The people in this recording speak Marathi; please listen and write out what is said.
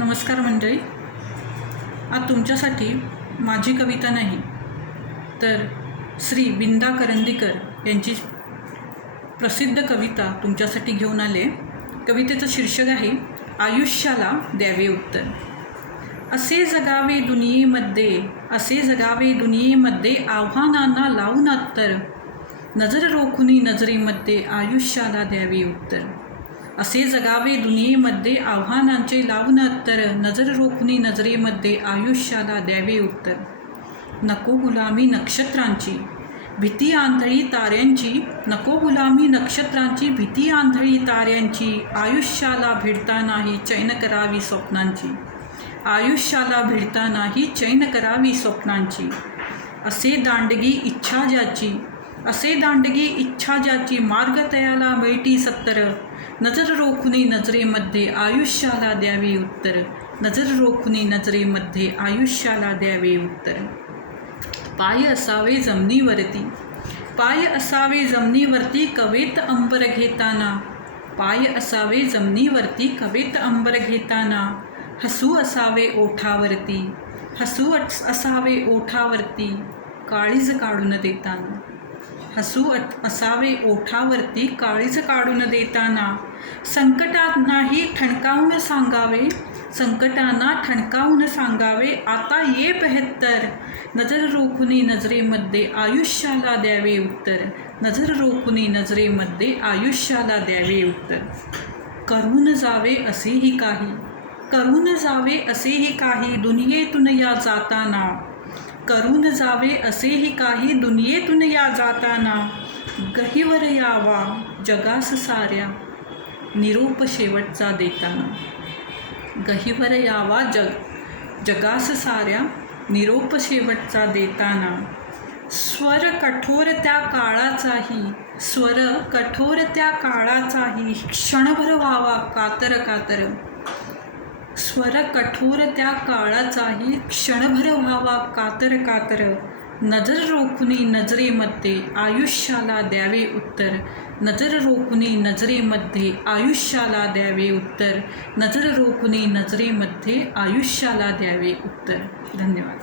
नमस्कार मंडळी. आज तुमच्यासाठी माझी कविता नाही तर श्री बिंदा करंदीकर यांची प्रसिद्ध कविता तुमच्यासाठी घेऊन आले. कवितेचं शीर्षक आहे आयुष्याला द्यावे उत्तर. असे जगावे दुनियेमध्ये असे जगावे दुनियेमध्ये आव्हानांना लावून तर नजर रोखुनी नजरेमध्ये आयुष्याला द्यावे उत्तर. असे जगावे दुनियेमध्ये आव्हानांचे लावून तर नजर रोखणी नजरेमध्ये आयुष्याला द्यावे उत्तर. नको गुलामी नक्षत्रांची. भीती आंधळी ताऱ्यांची. नको गुलामी नक्षत्रांची. भीती आंधळी ताऱ्यांची. आयुष्याला भिडतानाही चैन करावी स्वप्नांची. आयुष्याला भिडतानाही चैन करावी स्वप्नांची. असे दांडगी इच्छा ज्याची. असे दांडगी इच्छा ज्याची मार्ग तयाला मिळती सत्तर. नजर रोखुनी नजरेमध्ये आयुष्याला द्यावे उत्तर. नजर रोखुनी नजरेमध्ये आयुष्याला द्यावे उत्तर. पाय असावे जमिनीवरती. पाय असावे जमिनीवरती कवेत अंबर घेताना. पाय असावे जमिनीवरती कवेत अंबर घेताना. हसू असावे ओठावरती. हसू असावे ओठावरती. काळीज काढून देताना. हसू असावे ओठावरती काळीज काढून देताना. संकटात नाही ठणकावून सांगावे संकटांना ठणकावून सांगावे आता ये बेहत्तर. नजर रोखुनी नजरेमध्ये आयुष्याला द्यावे उत्तर. नजर रोखुनी नजरेमध्ये आयुष्याला द्यावे उत्तर. करून जावे असेही काही. करून जावे असेही काही. दुनियेतून या जाताना करून जावे असेही काही दुनियेतून या जाताना गहिवर यावा जगास साऱ्या निरोप शेवटचा देताना. गहिवर यावा जग जगास साऱ्या निरोप शेवटचा देताना. स्वर कठोर त्या काळाचाही स्वर कठोर त्या काळाचाही क्षणभर व्हावा कातर कातर. स्वर कठोर त्या काळाचाही क्षणभर व्हावा कातर कातर. नजर रोखुनी नजरेमध्ये आयुष्याला द्यावे उत्तर. नजर रोखुनी नजरेमध्ये आयुष्याला द्यावे उत्तर. नजर रोखुनी नजरेमध्ये आयुष्याला द्यावे उत्तर. धन्यवाद.